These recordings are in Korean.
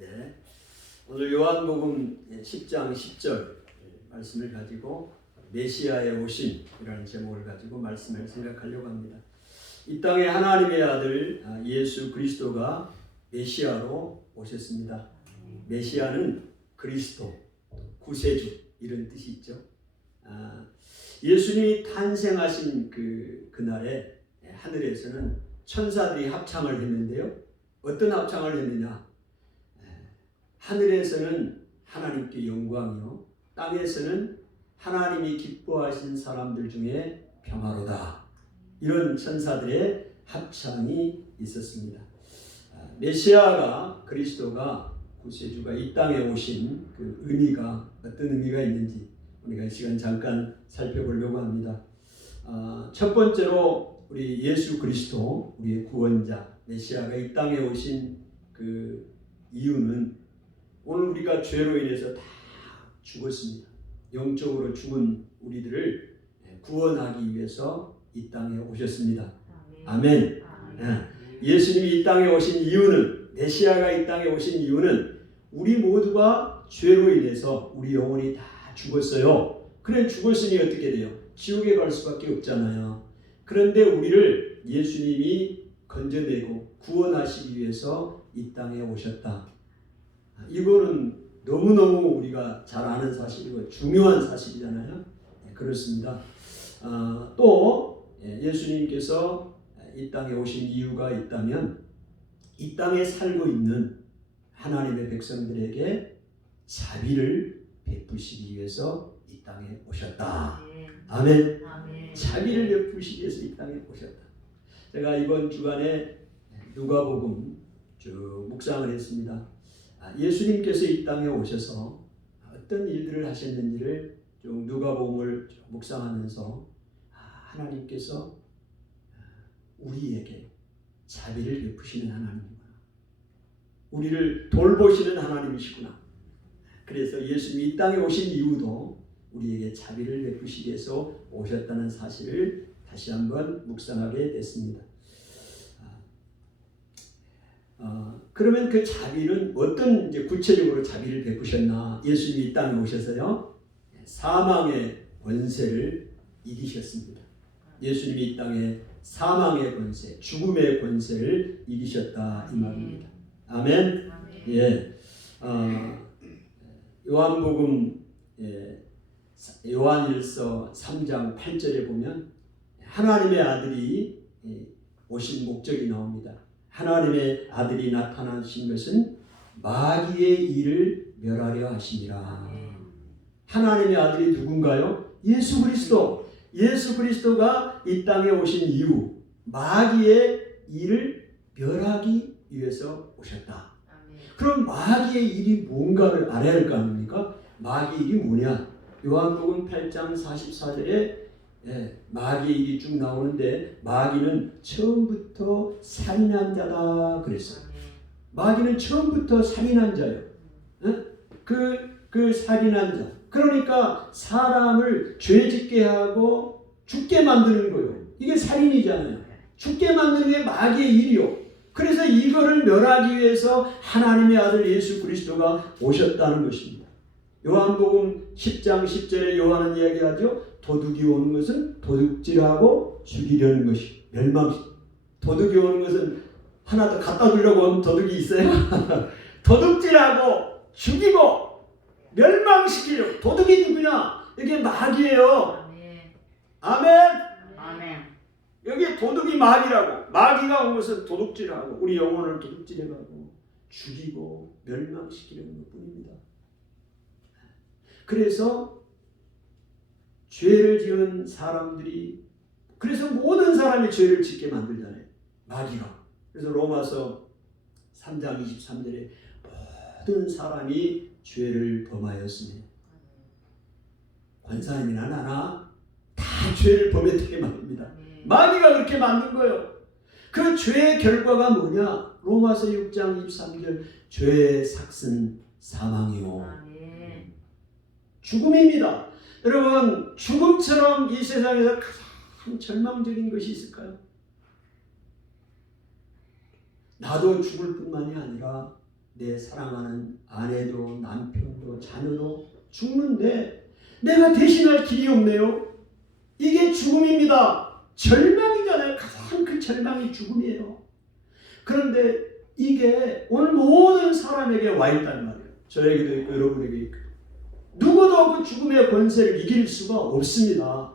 네, 오늘 요한복음 10장 10절 말씀을 가지고 메시아의 오심이라는 제목을 가지고 말씀을 생각하려고 합니다. 이 땅에 하나님의 아들 예수 그리스도가 메시아로 오셨습니다. 메시아는 그리스도, 구세주 이런 뜻이 있죠. 예수님이 탄생하신 그날에 하늘에서는 천사들이 합창을 했는데요. 어떤 합창을 했느냐? 하늘에서는 하나님께 영광이요, 땅에서는 하나님이 기뻐하신 사람들 중에 평화로다. 이런 천사들의 합창이 있었습니다. 메시아가, 그리스도가, 구세주가 이 땅에 오신 그 의미가 어떤 의미가 있는지 우리가 이 시간 잠깐 살펴보려고 합니다. 첫 번째로 우리 예수 그리스도, 우리의 구원자 메시아가 이 땅에 오신 그 이유는 오늘 우리가 죄로 인해서 다 죽었습니다. 영적으로 죽은 우리들을 구원하기 위해서 이 땅에 오셨습니다. 아멘. 예수님이 이 땅에 오신 이유는, 메시아가 이 땅에 오신 이유는 우리 모두가 죄로 인해서 우리 영혼이 다 죽었어요. 그래 죽었으니 어떻게 돼요? 지옥에 갈 수밖에 없잖아요. 그런데 우리를 예수님이 건져내고 구원하시기 위해서 이 땅에 오셨다. 이거는 너무너무 우리가 잘 아는 사실이고 중요한 사실이잖아요. 그렇습니다. 또 예수님께서 이 땅에 오신 이유가 있다면 이 땅에 살고 있는 하나님의 백성들에게 자비를 베푸시기 위해서 이 땅에 오셨다. 아멘. 자비를 베푸시기 위해서 이 땅에 오셨다. 제가 이번 주간에 누가복음 쭉 묵상을 했습니다. 예수님께서 이 땅에 오셔서 어떤 일들을 하셨는지를 좀 누가복음을 묵상하면서 하나님께서 우리에게 자비를 베푸시는 하나님이구나. 우리를 돌보시는 하나님이시구나. 그래서 예수님이 이 땅에 오신 이유도 우리에게 자비를 베푸시기 위해서 오셨다는 사실을 다시 한번 묵상하게 됐습니다. 그러면 그 자비는 어떤 이제 구체적으로 자비를 베푸셨나? 예수님이 이 땅에 오셔서요, 사망의 권세를 이기셨습니다. 예수님이 이 땅에 사망의 권세, 죽음의 권세를 이기셨다 이 말입니다. 아멘. 예. 요한복음 요한일서 3장 8절에 보면 하나님의 아들이 오신 목적이 나옵니다. 하나님의 아들이 나타나신 것은 마귀의 일을 멸하려 하심이라. 하나님의 아들이 누군가요? 예수 그리스도. 예수 그리스도가 이 땅에 오신 이유, 마귀의 일을 멸하기 위해서 오셨다. 그럼 마귀의 일이 뭔가를 알아야 할 거 아닙니까? 마귀의 일이 뭐냐? 요한복음 8장 44절에 마귀의 일이 쭉 나오는데 마귀는 처음부터 살인한 자다 그랬어요. 마귀는 처음부터 살인한 자예요. 그 살인한 자. 그러니까 사람을 죄짓게 하고 죽게 만드는 거예요. 이게 살인이잖아요. 죽게 만드는 게 마귀의 일이요. 그래서 이거를 멸하기 위해서 하나님의 아들 예수 그리스도가 오셨다는 것입니다. 요한복음 10장 10절에 요한은 이야기하죠. 도둑이 오는 것은 도둑질하고 죽이려는 것이 멸망시. 도둑이 오는 것은 하나 더 갖다 주려고 하면 도둑이 있어요. 도둑질하고 죽이고 멸망시키려고. 도둑이 누구냐? 이게 마귀예요. 아멘. 여기 도둑이 마귀라고. 마귀가 온 것은 도둑질하고 우리 영혼을 도둑질해가고 죽이고 멸망시키려는 것뿐입니다. 그래서 죄를 지은 사람들이, 그래서 모든 사람이 죄를 짓게 만들잖아요. 마귀가. 그래서 로마서 3장 23절에 모든 사람이 죄를 범하였으니 권사님이나 나나 다 죄를 범했다고 말입니다. 마귀가 그렇게 만든 거예요. 그 죄의 결과가 뭐냐? 로마서 6장 23절 죄의 삭은 사망이요. 죽음입니다. 여러분, 죽음처럼 이 세상에서 가장 절망적인 것이 있을까요? 나도 죽을 뿐만이 아니라 내 사랑하는 아내도 남편도 자녀도 죽는데 내가 대신할 길이 없네요. 이게 죽음입니다. 절망이잖아요. 가장 큰 절망이 죽음이에요. 그런데 이게 오늘 모든 사람에게 와 있단 말이에요. 저에게도 있고 여러분에게 있고. 누구도 그 죽음의 권세를 이길 수가 없습니다.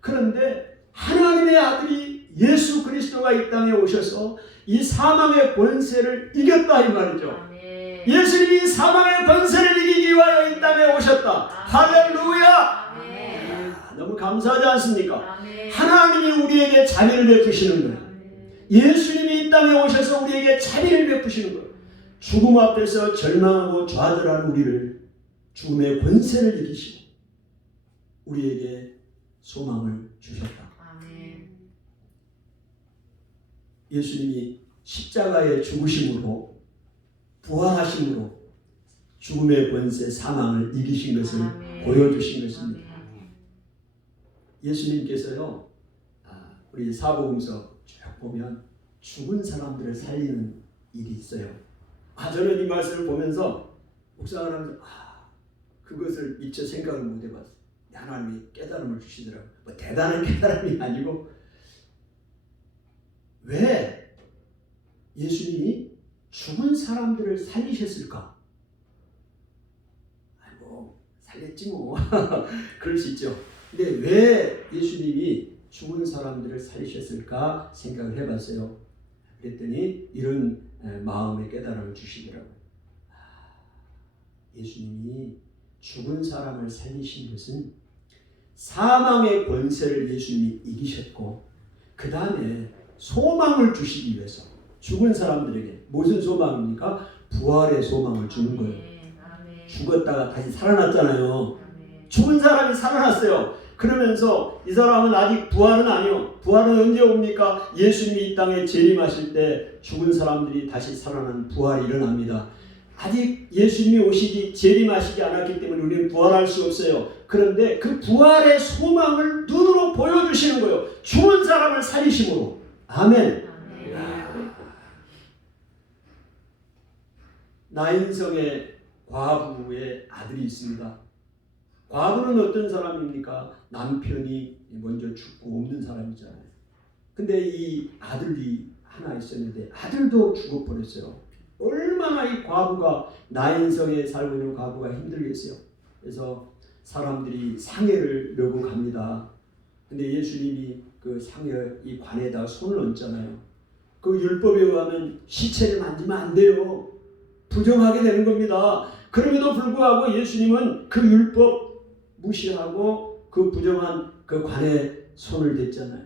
그런데 하나님의 아들이 예수 그리스도가 이 땅에 오셔서 이 사망의 권세를 이겼다 이 말이죠. 아멘. 예수님이 사망의 권세를 이기기 위하여 이 땅에 오셨다. 할렐루야. 아멘. 너무 감사하지 않습니까? 아멘. 하나님이 우리에게 자비를 베푸시는 거예요. 예수님이 이 땅에 오셔서 우리에게 자비를 베푸시는 거예요. 죽음 앞에서 절망하고 좌절하는 우리를 죽음의 권세를 이기시고 우리에게 소망을 주셨다. 아멘. 예수님이 십자가의 죽으심으로 부활하심으로 죽음의 권세 사망을 이기신 것을 아멘. 보여주신 것입니다. 아멘. 예수님께서요, 우리 사복음서 쭉 보면 죽은 사람들을 살리는 일이 있어요. 저는 이 말씀을 보면서 묵상을 하면서 그것을 미처 생각을 못 해봤어요. 하나님이 깨달음을 주시더라고요. 뭐 대단한 깨달음이 아니고 왜 예수님이 죽은 사람들을 살리셨을까? 살렸지 뭐. 그럴 수 있죠. 근데 왜 예수님이 죽은 사람들을 살리셨을까 생각을 해봤어요. 그랬더니 이런 마음의 깨달음을 주시더라고요. 예수님이 죽은 사람을 살리신 것은 사망의 권세를 예수님이 이기셨고 그 다음에 소망을 주시기 위해서 죽은 사람들에게 무슨 소망입니까? 부활의 소망을 주는 거예요. 아멘. 죽었다가 다시 살아났잖아요. 아멘. 죽은 사람이 살아났어요. 그러면서 이 사람은 아직 부활은 아니요. 부활은 언제 옵니까? 예수님이 이 땅에 재림하실 때 죽은 사람들이 다시 살아나는 부활이 일어납니다. 아직 예수님이 오시기 재림하시지 않았기 때문에 우리는 부활할 수 없어요. 그런데 그 부활의 소망을 눈으로 보여주시는 거예요. 죽은 사람을 살리심으로. 아멘. 나인성의 과부의 아들이 있습니다. 과부는 어떤 사람입니까? 남편이 먼저 죽고 없는 사람이잖아요. 근데 이 아들이 하나 있었는데 아들도 죽어버렸어요. 얼마나 이 과부가 나인성에 살고 있는 과부가 힘들겠어요. 그래서 사람들이 상해를 메고 갑니다. 근데 예수님이 그 상해 이 관에다 손을 얹잖아요. 그 율법에 의하면 시체를 만지면 안 돼요. 부정하게 되는 겁니다. 그럼에도 불구하고 예수님은 그 율법 무시하고 그 부정한 그 관에 손을 댔잖아요.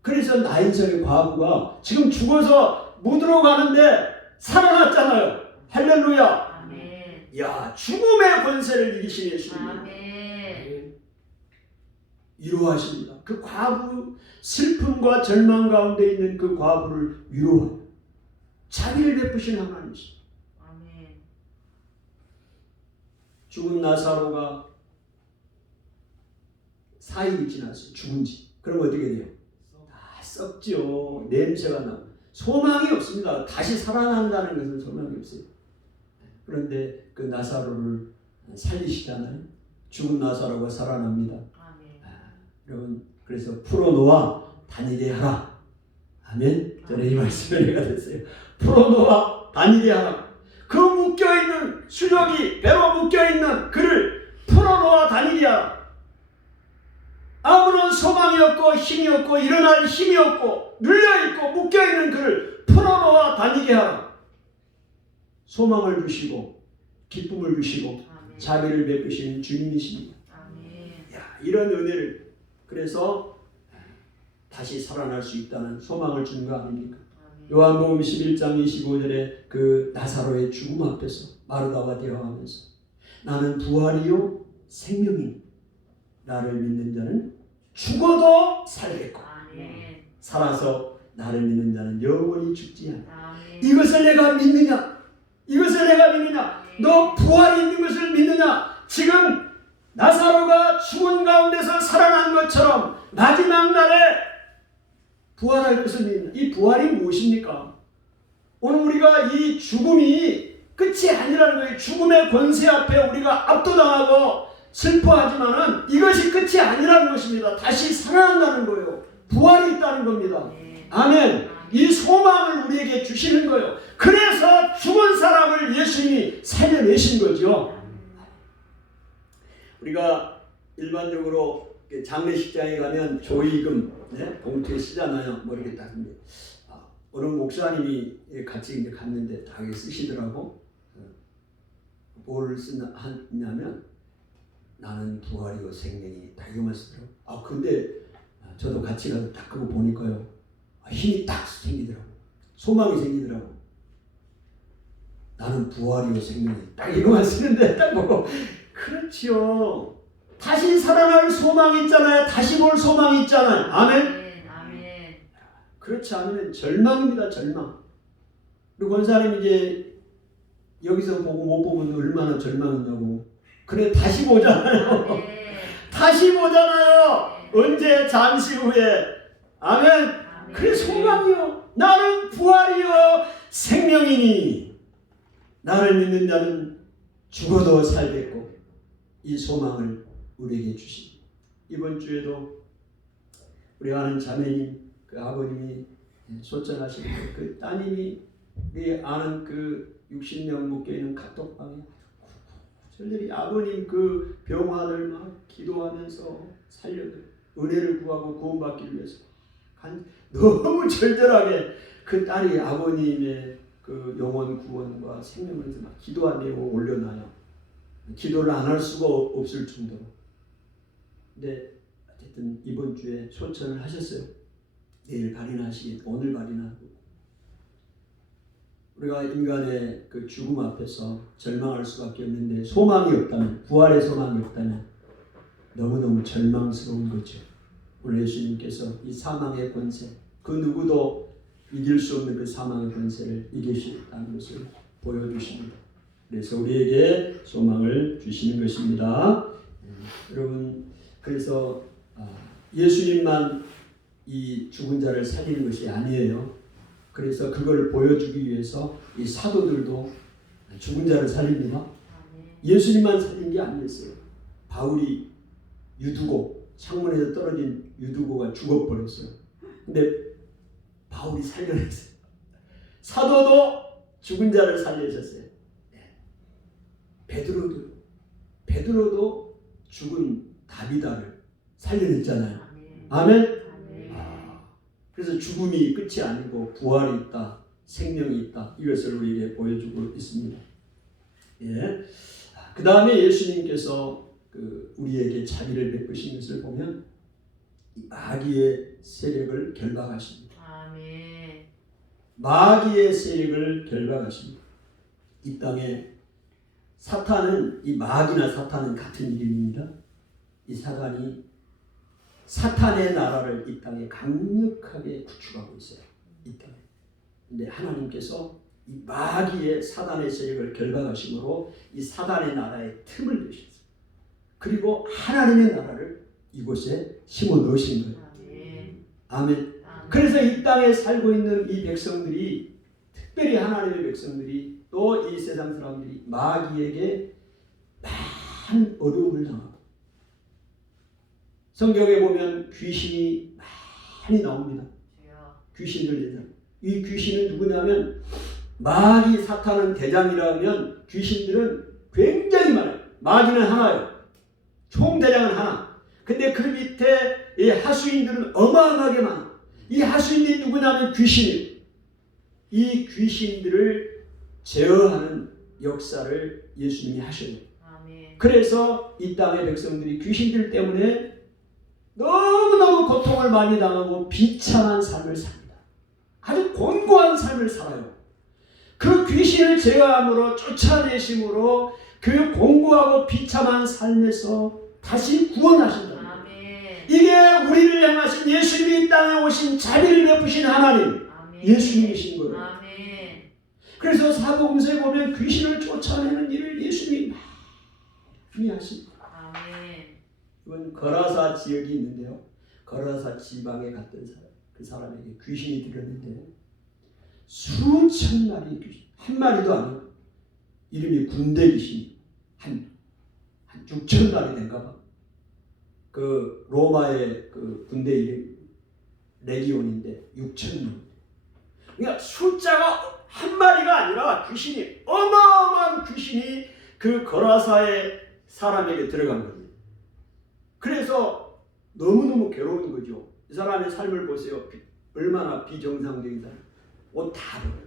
그래서 나인성의 과부가 지금 죽어서 묻으러 가는데 살아났잖아요. 할렐루야. 아멘. 야, 죽음의 권세를 이기신 예수님. 아멘. 위로하십니다. 그 과부 슬픔과 절망 가운데 있는 그 과부를 위로하여 자비를 베푸신 하나님이십니다. 아멘. 죽은 나사로가 4일이 지났어요. 죽은 지. 그럼 어떻게 돼요? 다 썩죠. 냄새가 나고. 소망이 없습니다. 다시 살아난다는 것은 소망이 없어요. 그런데 그 나사로를 살리시잖아요. 죽은 나사로가 살아납니다. 아멘. 여러분, 그래서 풀어놓아 다니게 하라. 아멘. 저는 이 말씀에 내가 됐어요. 풀어놓아 다니게 하라. 그 묶여있는 수족이 배로 묶여있는 그를 풀어놓아 다니게 하라. 아무런 소망이 없고 힘이 없고 일어날 힘이 없고 눌려있고 묶여있는 그를 풀어놓아 다니게 하라. 소망을 주시고 기쁨을 주시고 아멘. 자비를 베푸시는 주님이십니다. 아멘. 이런 은혜를 그래서 다시 살아날 수 있다는 소망을 주는 거 아닙니까? 아멘. 요한복음 11장 25절에 그 나사로의 죽음 앞에서 마르다와 대화하면서 나는 부활이요 생명이니 나를 믿는 자는 죽어도 살겠고 아멘. 살아서 나를 믿는 자는 영원히 죽지 않아. 아멘. 이것을 내가 믿느냐? 이것을 내가 믿느냐? 너 부활이 있는 것을 믿느냐? 지금 나사로가 죽은 가운데서 살아난 것처럼 마지막 날에 부활할 것을 믿느냐? 이 부활이 무엇입니까? 오늘 우리가 이 죽음이 끝이 아니라는 거예요. 죽음의 권세 앞에 우리가 압도당하고 슬퍼하지만은 이것이 끝이 아니라는 것입니다. 다시 살아난다는 거예요. 부활이 있다는 겁니다. 아멘. 이 소망을 우리에게 주시는 거예요. 그래서 죽은 사람을 예수님이 살려내신 거죠. 우리가 일반적으로 장례식장에 가면 조의금 봉투에 쓰잖아요. 뭐 이렇게 딱 어느 목사님이 같이 이제 갔는데 다 쓰시더라고. 뭘 쓰냐면 나는 부활이요 생명이 다 이거만 쓰더라고. 근데 저도 같이 가서 딱 그거 보니까요. 힘이 딱 생기더라고. 소망이 생기더라고. 나는 부활이요 생명이 딱 이거만 쓰는데 딱 보고 그렇지요. 다시 살아날 소망이 있잖아요. 다시 볼 소망이 있잖아요. 아멘. 아멘. 그렇지 않으면 절망입니다. 절망. 그리고 권사님 이제 여기서 보고 못 보면 얼마나 절망이냐고. 그래 다시 보잖아요. 다시 보잖아요. 언제? 잠시 후에. 아멘. 그래 소망이요. 나는 부활이요 생명이니 나를 믿는 자는 죽어도 살겠고 이 소망을 우리에게 주십니다. 이번 주에도 우리 아는 자매님 그 아버님이 소천하시는 그 따님이 우리 아는 그 60명 묶여있는 카톡방에 절절히 아버님 그 병환을 막 기도하면서 살려드 은혜를 구하고 구원받기 위해서 너무 절절하게 그 딸이 아버님의 그 영혼 구원과 생명을 위해서 막 기도한 내용을 올려놔요. 기도를 안 할 수가 없을 정도로. 근데 어쨌든 이번 주에 소천을 하셨어요. 내일 발인하시긴 오늘 발인하고. 우리가 인간의 그 죽음 앞에서 절망할 수밖에 없는데 소망이 없다면, 부활의 소망이 없다면 너무너무 절망스러운 거죠. 오늘 예수님께서 이 사망의 권세, 그 누구도 이길 수 없는 그 사망의 권세를 이기시겠다는 것을 보여주십니다. 그래서 우리에게 소망을 주시는 것입니다. 여러분, 그래서 예수님만 이 죽은 자를 살리는 것이 아니에요. 그래서 그걸 보여주기 위해서 이 사도들도 죽은 자를 살립니다. 예수님만 살린 게 아니었어요. 바울이 유두고, 창문에서 떨어진 유두고가 죽어버렸어요. 근데 바울이 살려냈어요. 사도도 죽은 자를 살리셨어요. 베드로도 죽은 다비다를 살려냈잖아요. 아멘. 그래서 죽음이 끝이 아니고 부활이 있다, 생명이 있다, 이것을 우리에게 보여주고 있습니다. 예. 그 다음에 예수님께서 우리에게 자비를 베푸신 것을 보면 마귀의 세력을 결박하십니다. 아멘. 마귀의 세력을 결박하십니다. 이 땅에 사탄은, 이 마귀나 사탄은 같은 이름입니다. 이 사탄이 사탄의 나라를 이 땅에 강력하게 구축하고 있어요. 이 땅에. 근데 하나님께서 이 마귀의 사단의 세력을 결박하심으로 이 사단의 나라에 틈을 내셨어요. 그리고 하나님의 나라를 이곳에 심어 넣으신 거예요. 아멘. 그래서 이 땅에 살고 있는 이 백성들이, 특별히 하나님의 백성들이, 또 이 세상 사람들이 마귀에게 많은 어려움을 당하고, 성경에 보면 귀신이 많이 나옵니다. 귀신들. 이 귀신은 누구냐면, 마귀 사탄은 대장이라면 귀신들은 굉장히 많아요. 마귀는 하나예요. 총대장은 하나. 근데 그 밑에 이 하수인들은 어마어마하게 많아. 이 하수인들이 누구냐면 귀신이에요. 이 귀신들을 제어하는 역사를 예수님이 하셔요. 그래서 이 땅의 백성들이 귀신들 때문에 너무너무 고통을 많이 당하고 비참한 삶을 삽니다. 아주 곤고한 삶을 살아요. 그 귀신을 제어함으로, 쫓아내심으로 그 공고하고 비참한 삶에서 다시 구원하신다. 이게 우리를 향하신, 예수님이 이 땅에 오신 자비를 베푸신 하나님, 예수님이신 거예요. 그래서 사복음서에 보면 귀신을 쫓아내는 일을 예수님이 많이 하십니다. 이번 거라사 지역이 있는데요. 거라사 지방에 갔던 사람, 그 사람에게 귀신이 들었는데 수천 마리 귀신, 한 마리도 아니고 이름이 군대 귀신. 한 6천 마리 된가 봐. 그 로마의 그 군대 이름 레기온인데 6천 명. 그러니까 숫자가 한 마리가 아니라 귀신이 어마어마한 귀신이 그 거라사의 사람에게 들어간 겁니다. 그래서 너무너무 괴로운 거죠. 이 사람의 삶을 보세요. 얼마나 비정상적인 사람. 옷 다 벗어요.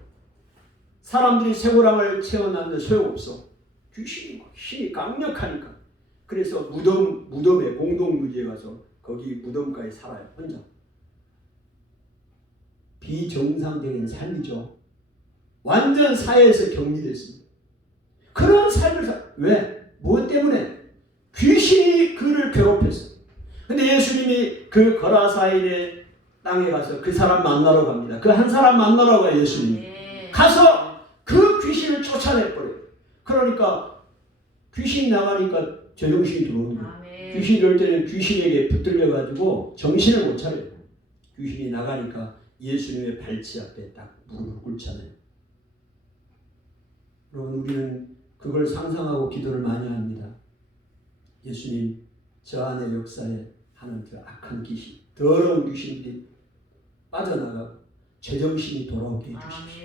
사람들이 쇠고랑을 채워놨는데 소용없어. 귀신이 막 힘이 강력하니까. 그래서 무덤에 공동무지에 가서 거기 무덤가에 살아요. 혼자. 비정상적인 삶이죠. 완전 사회에서 격리됐습니다. 그런 삶을 왜? 무엇 때문에? 귀신이 그를 괴롭혔어요. 근데 예수님이 그 거라사인의 땅에 가서 그 사람 만나러 갑니다. 그 한 사람 만나러 가요. 예수님이. 가서 그 귀신을 쫓아내버려요. 그러니까 귀신이 나가니까 제정신이 들어오는 거예요. 귀신이 올 때는 귀신에게 붙들려가지고 정신을 못 차려요. 귀신이 나가니까 예수님의 발치 앞에 딱 무릎을 꿇잖아요. 여러분, 우리는 그걸 상상하고 기도를 많이 합니다. 예수님, 저 안의 역사에 하는 저 악한 귀신, 더러운 귀신들이 빠져나가고 제정신이 돌아오게 해주십시오.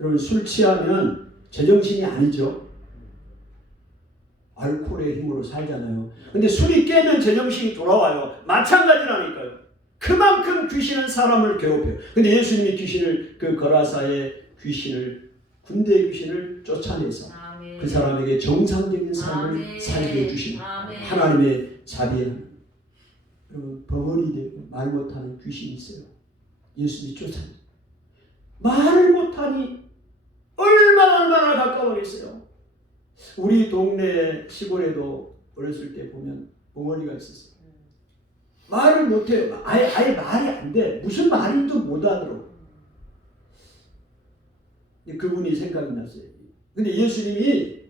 여러분, 술 취하면 제정신이 아니죠. 알코올의 힘으로 살잖아요. 근데 술이 깨면 제정신이 돌아와요. 마찬가지라니까요. 그만큼 귀신은 사람을 괴롭혀요. 근데 예수님이 귀신을, 그 거라사의 귀신을, 군대 귀신을 쫓아내서 그 사람에게 정상적인 삶을 살게 해주신 하나님의 자비는, 벙어리 되고 말 못하는 귀신이 있어요. 예수님이 쫓아내요. 말을 못하니 얼마나 가까워겠어요. 우리 동네 시골에도 어렸을 때 보면 벙어리가 있었어요. 말을 못해요. 아예 말이 안 돼. 무슨 말인지도 못 알아들어. 그분이 생각이 났어요. 근데 예수님이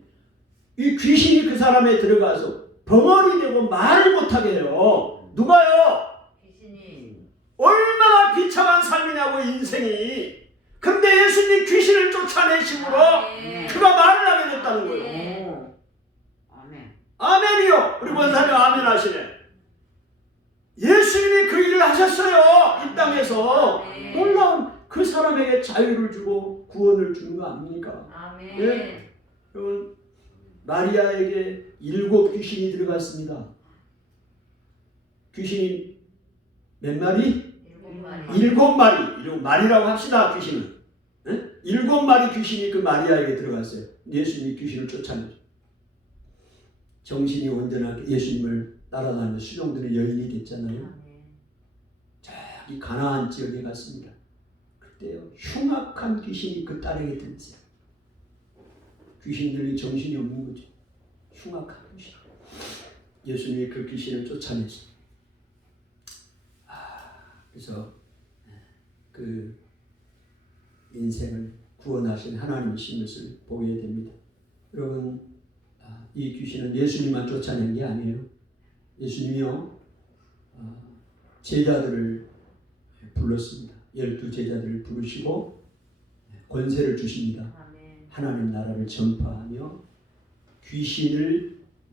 이 귀신이 그 사람에 들어가서 벙어리 되고 말을 못하게 해요. 누가요? 귀신이. 얼마나 비참한 삶이냐고, 인생이. 근데 예수님이 귀신을 쫓아내심으로 그가 말을 하게 됐다는 거예요. 아멘. 아멘이요. 우리 권사님 아멘 하시네. 예수님이 그 일을 하셨어요. 이 땅에서. 놀라운 그 사람에게 자유를 주고 구원을 주는 거 아닙니까? 아멘. 예? 여러분, 마리아에게 7 귀신이 들어갔습니다. 귀신이 몇 마리? 7마리. 7마리라고 합시다. 귀신은. 예? 7마리 귀신이 그 마리아에게 들어갔어요. 예수님이 귀신을 쫓아내죠. 정신이 온전하게 예수님을 따라다니는 수종들의 여인이 됐잖아요. 저기 가나안 지역에 갔습니다. 그때요, 흉악한 귀신이 그 딸에게 들었어요. 귀신들이 정신이 없는 거죠. 흉악한 귀신. 예수님이 그 귀신을 쫓아냈어요. 그래서 그 인생을 구원하신 하나님이신 것을 보게 됩니다. 여러분, 이 귀신은 예수님만 쫓아낸 게 아니에요. 예수님이요, 제자들을 불렀습니다. 12 제자들을 부르시고 권세를 주십니다. 하나님 나라를 전파하며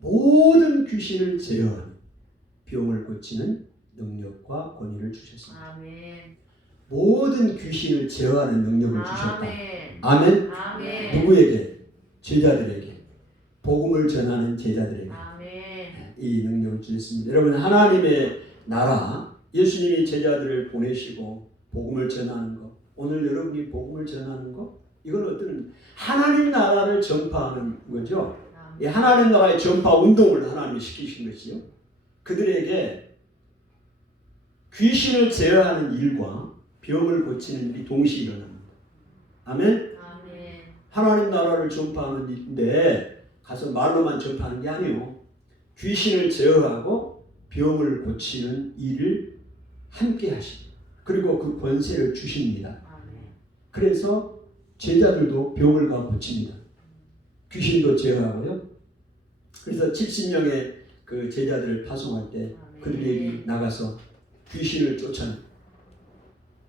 모든 귀신을 제어하는, 병을 고치는 능력과 권위를 주셨습니다. 아멘. 모든 귀신을 제어하는 능력을 주셨다. 아멘. 아멘. 누구에게? 제자들에게. 복음을 전하는 제자들에게. 아멘. 이 능력을 주셨습니다. 여러분, 하나님의 나라, 예수님이 제자들을 보내시고 복음을 전하는 것, 오늘 여러분이 복음을 전하는 것, 이건 어떤 하나님 나라를 전파하는 거죠. 이 하나님 나라의 전파 운동을 하나님이 시키신 것이요. 그들에게 귀신을 제어하는 일과 병을 고치는 일이 동시에 일어납니다. 아멘? 아멘. 하나님 나라를 전파하는 일인데 가서 말로만 전파하는 게 아니에요. 귀신을 제어하고 병을 고치는 일을 함께 하십니다. 그리고 그 권세를 주십니다. 아멘. 그래서 제자들도 병을 고칩니다. 귀신도 제어하고요. 그래서 70명의 그 제자들을 파송할 때 그들이 나가서 귀신을 쫓아내고,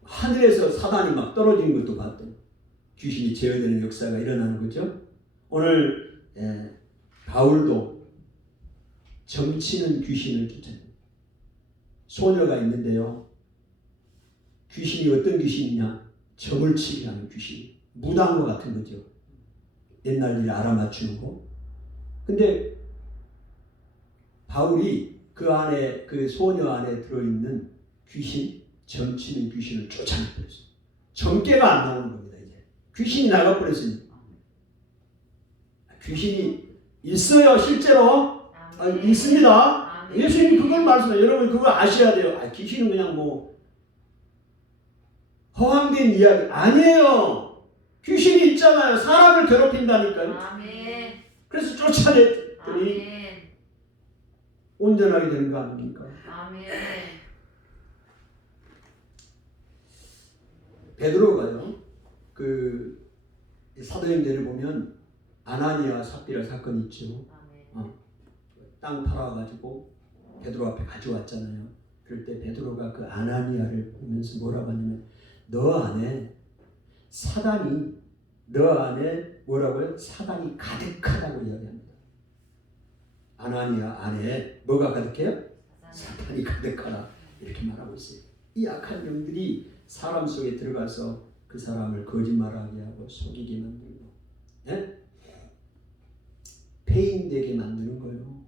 하늘에서 사단이 막 떨어지는 것도 봤더니 귀신이 제어되는 역사가 일어나는 거죠. 오늘 바울도 점치는 귀신을 쫓아냅니다. 소녀가 있는데요. 귀신이 어떤 귀신이냐? 점을 치게 하는 귀신. 무당과 같은 거죠. 옛날 일 알아맞추는 거. 근데 바울이 그 안에, 그 소녀 안에 들어있는 귀신, 점치는 귀신을 쫓아내버렸어요. 점괘가 안 나오는 겁니다. 이제 귀신이 나가버렸으니. 귀신이 있어요, 실제로. 있습니다. 예수님이 그걸 말씀해요. 여러분 그거 아셔야 돼요. 귀신은 그냥 뭐 허황된 이야기 아니에요. 귀신이 있잖아요. 사람을 괴롭힌다니까요. 아멘. 그래서 쫓아냈더니 아멘. 온전하게 되는 거 아닙니까? 아멘. 베드로가요. 그 사도행전을 보면 아나니아 삽비라 사건이 있죠. 아멘. 땅 팔아가지고 베드로 앞에 가져왔잖아요. 그럴 때 베드로가 그 아나니아를 보면서 뭐라고 하냐면 너 안에 사단이 너 안에 뭐라고요? 사단이 가득하다고 이야기합니다. 아나니아 안에 뭐가 가득해요? 사단이 가득하다 이렇게 말하고 있어요. 이 악한 영들이 사람 속에 들어가서 그 사람을 거짓말하게 하고 속이게 만들고 폐인되게 만드는 거예요.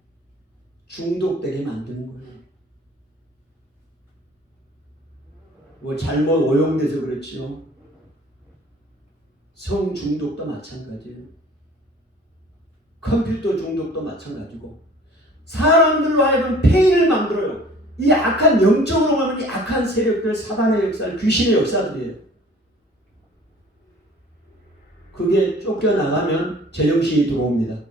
중독되게 만드는 거예요. 뭐 잘못 오용돼서 그렇지요. 성 중독도 마찬가지예요. 컴퓨터 중독도 마찬가지고 사람들로 하여금 폐인을 만들어요. 이 악한 영적으로 보면 이 악한 세력들, 사단의 역사, 귀신의 역사들이에요. 그게 쫓겨나가면 제정신이 들어옵니다.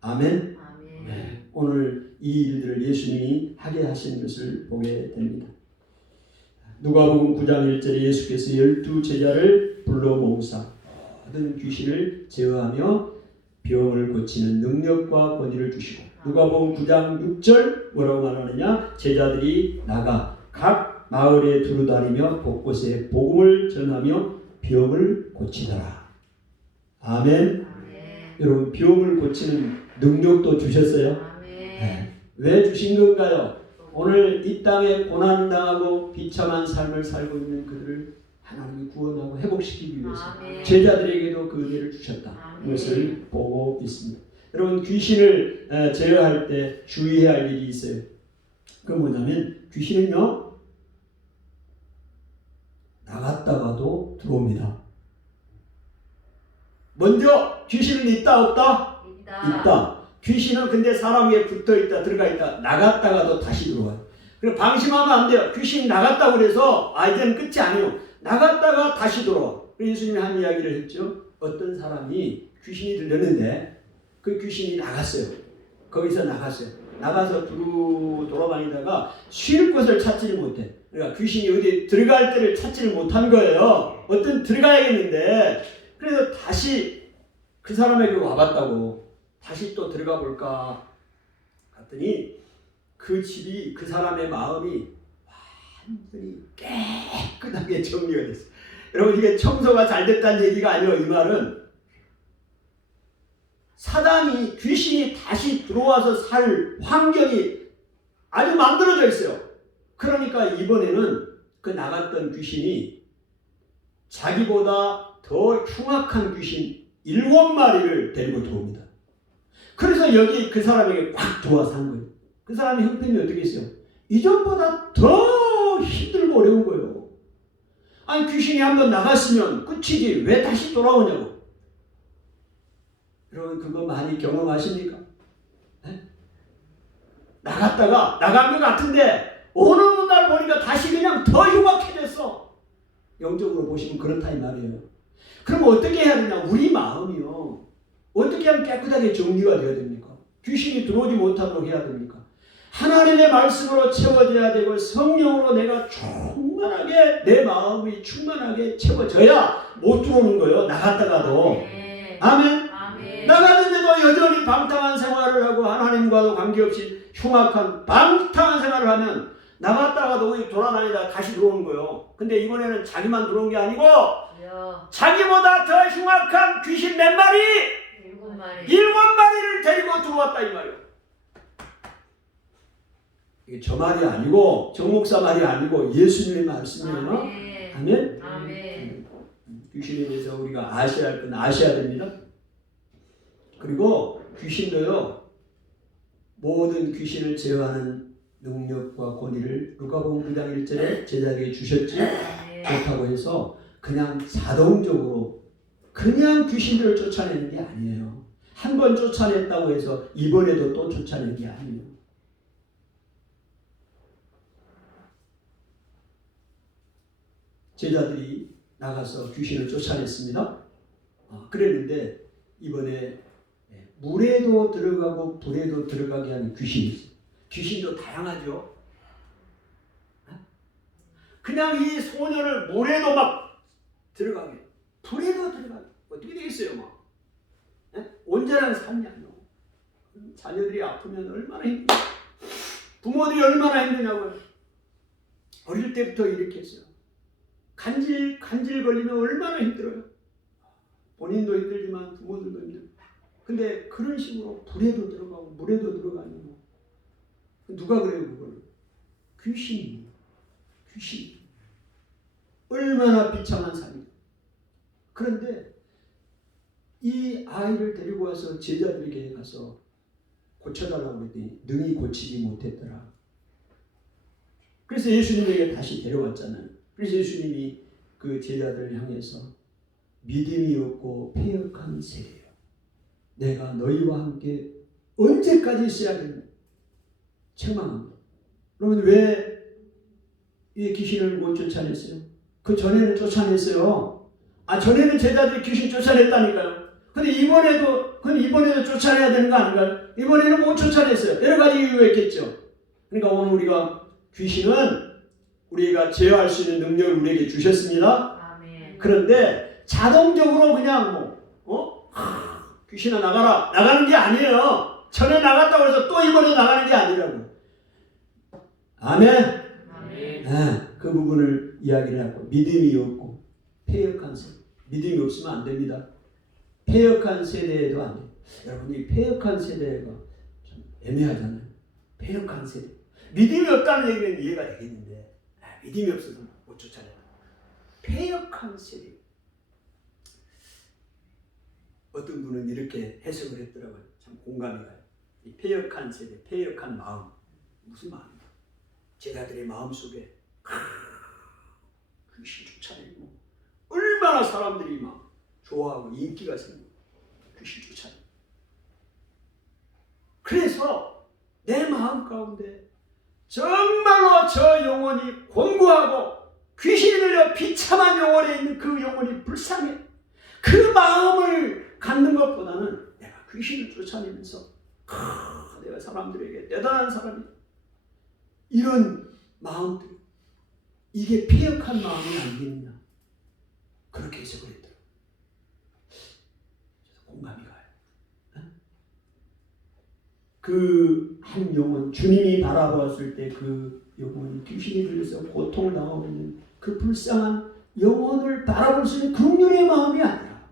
아멘. 아멘. 네, 오늘 이 일들을 예수님이 하게 하신 것을 보게 됩니다. 누가복음 9장 1절에 예수께서 12제자를 불러 모으사 모든 귀신을 제어하며 병을 고치는 능력과 권위를 주시고 누가복음 9장 6절 뭐라고 말하느냐? 제자들이 나가 각 마을에 두루다니며 곳곳에 복음을 전하며 병을 고치더라. 아멘. 아멘. 여러분 병을 고치는 능력도 주셨어요. 아멘. 네. 왜 주신 건가요? 오늘 이 땅에 고난당하고 비참한 삶을 살고 있는 그들을 하나님이 구원하고 회복시키기 위해서 아멘. 제자들에게도 그 은혜를 주셨다. 아멘. 이것을 보고 있습니다. 여러분 귀신을 제어할 때 주의해야 할 일이 있어요. 그 뭐냐면 귀신은요 나갔다가도 들어옵니다. 먼저 귀신은 있다 없다? 있다. 귀신은 근데 사람 위에 붙어있다 들어가 있다 나갔다가도 다시 들어와요. 그래서 방심하면 안 돼요. 귀신이 나갔다고 그래서 이제는 끝이 아니에요. 나갔다가 다시 들어와. 예수님이 한 이야기를 했죠. 어떤 사람이 귀신이 들렸는데 그 귀신이 나갔어요. 거기서 나갔어요. 나가서 두루 돌아다니다가 쉴 곳을 찾지를 못해. 그러니까 귀신이 어디 들어갈 때를 찾지를 못한 거예요. 어떤 들어가야겠는데 그래서 다시 그 사람에게 와봤다고. 다시 또 들어가 볼까 갔더니 그 집이 그 사람의 마음이 완전히 깨끗하게 정리가 됐어요. 여러분 이게 청소가 잘 됐다는 얘기가 아니에요. 이 말은 사단이 귀신이 다시 들어와서 살 환경이 아주 만들어져 있어요. 그러니까 이번에는 그 나갔던 귀신이 자기보다 더 흉악한 귀신 7마리를 데리고 들어옵니다. 그래서 여기 그 사람에게 꽉 들어와서 한 거예요. 그 사람의 형편이 어떻게 했어요? 이전보다 더 힘들고 어려운 거예요. 아니 귀신이 한번 나갔으면 끝이지 왜 다시 돌아오냐고. 여러분 그거 많이 경험하십니까? 네? 나갔다가 나간 것 같은데 어느 날 보니까 다시 그냥 더 흉악해졌어. 영적으로 보시면 그렇다 이 말이에요. 그럼 어떻게 해야 되냐? 우리 마음이요. 어떻게 하면 깨끗하게 정리가 되어야 됩니까? 귀신이 들어오지 못하도록 해야 됩니까? 하나님의 말씀으로 채워져야 되고 성령으로 내가 충만하게 내 마음이 충만하게 채워져야 못 들어오는 거예요. 나갔다가도. 아멘. 아멘. 나갔는데도 여전히 방탕한 생활을 하고 하나님과도 관계없이 흉악한 방탕한 생활을 하면 나갔다가도 돌아다니다 다시 들어오는 거예요. 근데 이번에는 자기만 들어온 게 아니고 자기보다 더 흉악한 귀신 몇 마리? 7마리를 데리고 들어왔다 이 말이에요. 이게 저 말이 아니고 정 목사 말이 아니고 예수님의 말씀이에요. 아멘. 아멘. 아멘. 귀신에 대해서 우리가 아셔야 할 건 아셔야 됩니다. 그리고 귀신도요, 모든 귀신을 제어하는 능력과 권위를 누가복음 9장 1절에 제자에게 주셨지. 그렇다고 해서 그냥 자동적으로 그냥 귀신들을 쫓아내는 게 아니에요. 한 번 쫓아냈다고 해서 이번에도 또 쫓아내는 게 아니에요. 제자들이 나가서 귀신을 쫓아냈습니다. 그랬는데 이번에 물에도 들어가고 불에도 들어가게 하는 귀신이 있어요. 귀신도 다양하죠. 그냥 이 소년을 물에도 막 들어가게, 불에도 들어가게, 어떻게 되겠어요? 막 온전한 삶이 아니에요. 자녀들이 아프면 얼마나 힘들어요. 부모들이 얼마나 힘드냐고요. 어릴 때부터 이렇게 했어요. 간질 걸리면 얼마나 힘들어요. 본인도 힘들지만 부모들도 힘들어요. 근데 그런 식으로 불에도 들어가고 물에도 들어가는 거. 누가 그래요 그걸? 귀신이. 얼마나 비참한 삶이에요. 그런데 이 아이를 데리고 와서 제자들에게 가서 고쳐달라고 했더니 능히 고치지 못했더라. 그래서 예수님에게 다시 데려왔잖아요. 그래서 예수님이 그 제자들을 향해서 믿음이 없고 패역한 세대요. 내가 너희와 함께 언제까지 있어야겠냐. 책망합니다. 그러면 왜 이 귀신을 못 쫓아냈어요? 그 전에는 쫓아냈어요. 전에는 제자들이 귀신 쫓아냈다니까요. 근데 이번에도 쫓아내야 되는 거 아닌가요? 이번에는 못 쫓아냈어요. 여러 가지 이유가 있겠죠. 그러니까 오늘 우리가 귀신은 우리가 제어할 수 있는 능력을 우리에게 주셨습니다. 아멘. 그런데 자동적으로 그냥 귀신아 나가는 게 아니에요. 전에 나갔다고 해서 또 이번에 나가는 게 아니라고. 아멘. 그 부분을 이야기를 하고 믿음이 없고 패역한 세대. 믿음이 없으면 안 됩니다. 패역한 세대에도 안 돼요. 여러분 이 패역한 세대가 좀 애매하잖아요. 패역한 세대. 믿음이 없다는 얘기는 이해가 되겠는데 믿음이 없어서 못 쫓아내요. 패역한 세대. 어떤 분은 이렇게 해석을 했더라고요. 참 공감이 가요. 이 패역한 세대, 패역한 마음. 무슨 마음이야? 제자들의 마음속에 귀신 쫓아내고 얼마나 사람들이 막 좋아하고 인기가 생기고 귀신 쫓아내고 그래서 내 마음 가운데 정말로 저 영혼이 공고하고 귀신이 들려 비참한 영혼에 있는 그 영혼이 불쌍해. 그 마음을 갖는 것보다는 내가 귀신을 쫓아내면서 내가 사람들에게 대단한 사람이 이런 마음들 이게 패역한 마음은 아니겠느냐 그렇게 해석을 했더라고요. 공감이 가요. 그 한 영혼 주님이 바라보았을 때 그 영혼이 귀신이 들려서 고통을 당하고 있는 그 불쌍한 영혼을 바라볼 수 있는 긍휼의 마음이 아니라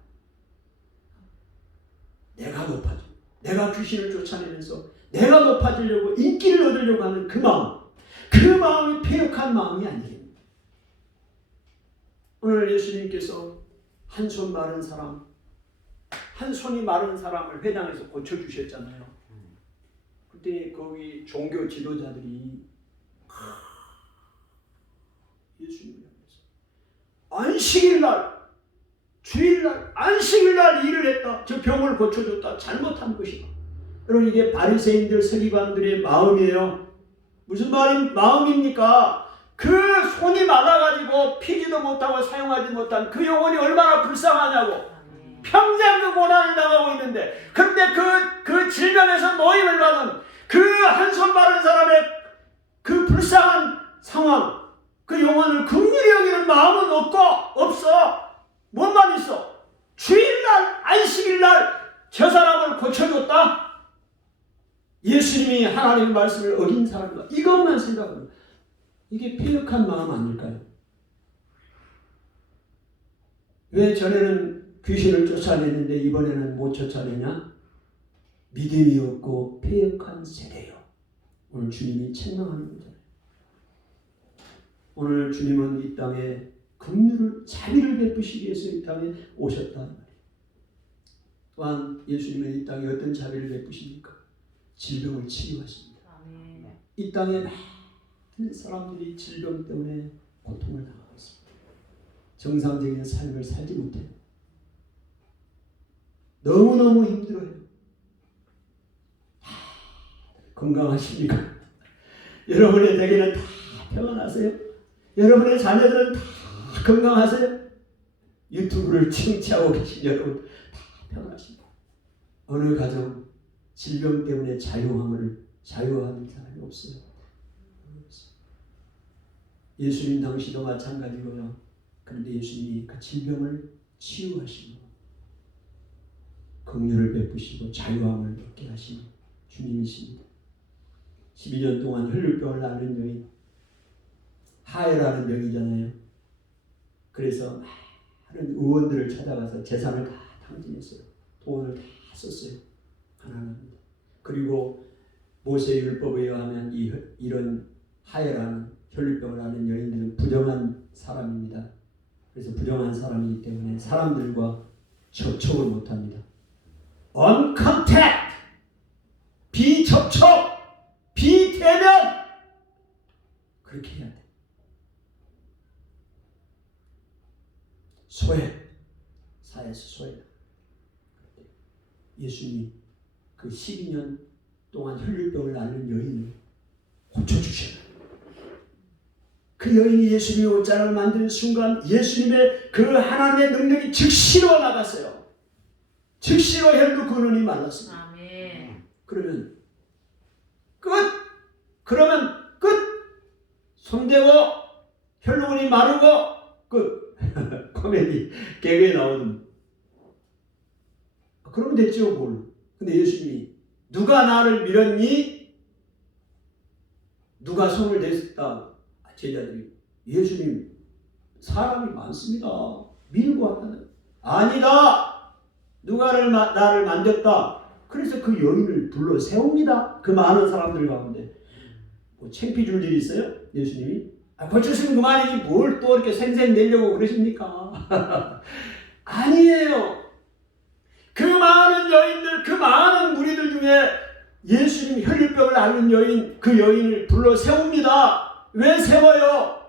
내가 높아져 내가 귀신을 쫓아내면서 내가 높아지려고 인기를 얻으려고 하는 그 마음이 패역한 마음이 아니겠습니까? 오늘 예수님께서 한 손 마른 사람, 한 손이 마른 사람을 회당에서 고쳐주셨잖아요. 그때 거기 종교 지도자들이 예수님을 향해서 안식일날, 주일날, 안식일날 일을 했다. 저 병을 고쳐줬다. 잘못한 것이다. 여러분 이게 바리새인들, 서기관들의 마음이에요. 무슨 마음입니까? 그 손이 말라가지고 피지도 못하고 사용하지 못한 그 영혼이 얼마나 불쌍하냐고. 평생 그 고난을 당하고 있는데 그런데 그 질병에서 노임을 받은 그 한 손 마른 사람의 그 불쌍한 상황 그 영혼을 긍휼히 여기는 마음은 없어. 뭐만 있어? 주일날 안식일날 저 사람을 고쳐줬다? 예수님이 하나님의 말씀을 어긴 사람이다. 이것만 생각합니다. 이게 패역한 마음 아닐까요? 왜 전에는 귀신을 쫓아내는데 이번에는 못 쫓아내냐? 믿음이 없고 패역한 세대요. 오늘 주님이 책망하는 거잖아요. 오늘 주님은 이 땅에 긍휼을 자비를 베푸시기 위해서 이 땅에 오셨다는 말이에요. 또한 예수님은 이 땅에 어떤 자비를 베푸십니까? 질병을 치유하십니다. 아멘. 이 땅에 많은 사람들이 질병 때문에 고통을 당하고 있습니다. 정상적인 삶을 살지 못해요. 너무너무 힘들어요. 건강하십니까? 여러분의 댁에는 다 평안하세요? 여러분의 자녀들은 다 건강하세요? 유튜브를 청취하고 계신 여러분 다 평안하십니까? 어느 가정 질병 때문에 자유하는 사람이 없어요. 예수님 당시도 마찬가지고요. 그런데 예수님이 그 질병을 치유하시고 긍휼을 베푸시고 자유함을 얻게 하시는 주님이십니다. 12년 동안 혈류병을 앓는 여인, 하해라는 병이잖아요. 그래서 많은 의원들을 찾아가서 재산을 다 탕진했어요. 돈을 다 썼어요. 가난합니다. 그리고 모세 율법에 의하면 이런 하해라는 혈류병을 앓는 여인들은 부정한 사람입니다. 그래서 부정한 사람이기 때문에 사람들과 접촉을 못합니다. 언컨택트, 비접촉, 비대면, 그렇게 해야 돼. 소외, 사회에서 소외. 예수님이 그 12년 동안 혈류병을 앓는 여인을 고쳐주셔요. 그 여인이 예수님의 옷자락을 만드는 순간 예수님의 그 하나님의 능력이 즉시로 나갔어요. 즉시로 혈류 근원이 말랐습니다. 아멘. 그러면 끝! 그러면 끝! 손대고 혈류근이 마르고 끝! 코미디 개그에 나오는 그러면 됐죠 뭘. 근데 예수님이 누가 나를 밀었니? 누가 손을 댔다? 제자들이 예수님 사람이 많습니다. 밀고 왔다는 아니다. 누가 나를 만졌다. 그래서 그 여인을 불러 세웁니다. 그 많은 사람들 가운데 뭐 창피 줄 일이 있어요? 예수님이 고쳐주면 그만이지 뭘 또 이렇게 생생 내려고 그러십니까? 아니에요. 그 많은 여인들, 그 많은 무리들 중에 예수님 혈류병을 앓는 여인, 그 여인을 불러 세웁니다. 왜 세워요?